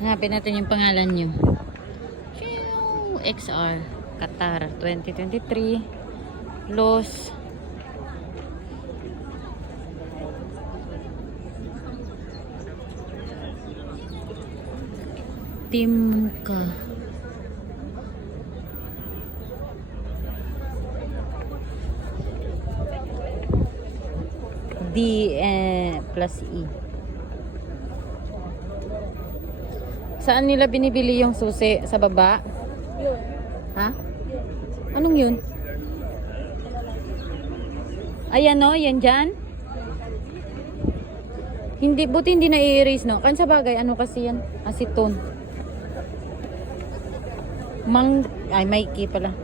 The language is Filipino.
Hanapin natin yung pangalan nyo. XR Qatar 2023 Los Timka. D plus E. Saan nila binibili yung susi? Sa baba? Ha? Anong yun? Ayan o, yan dyan. Hindi, buti hindi na i-erase, no? Kan sa bagay, ano kasi yan? Acetone. Ay, Mikey pala.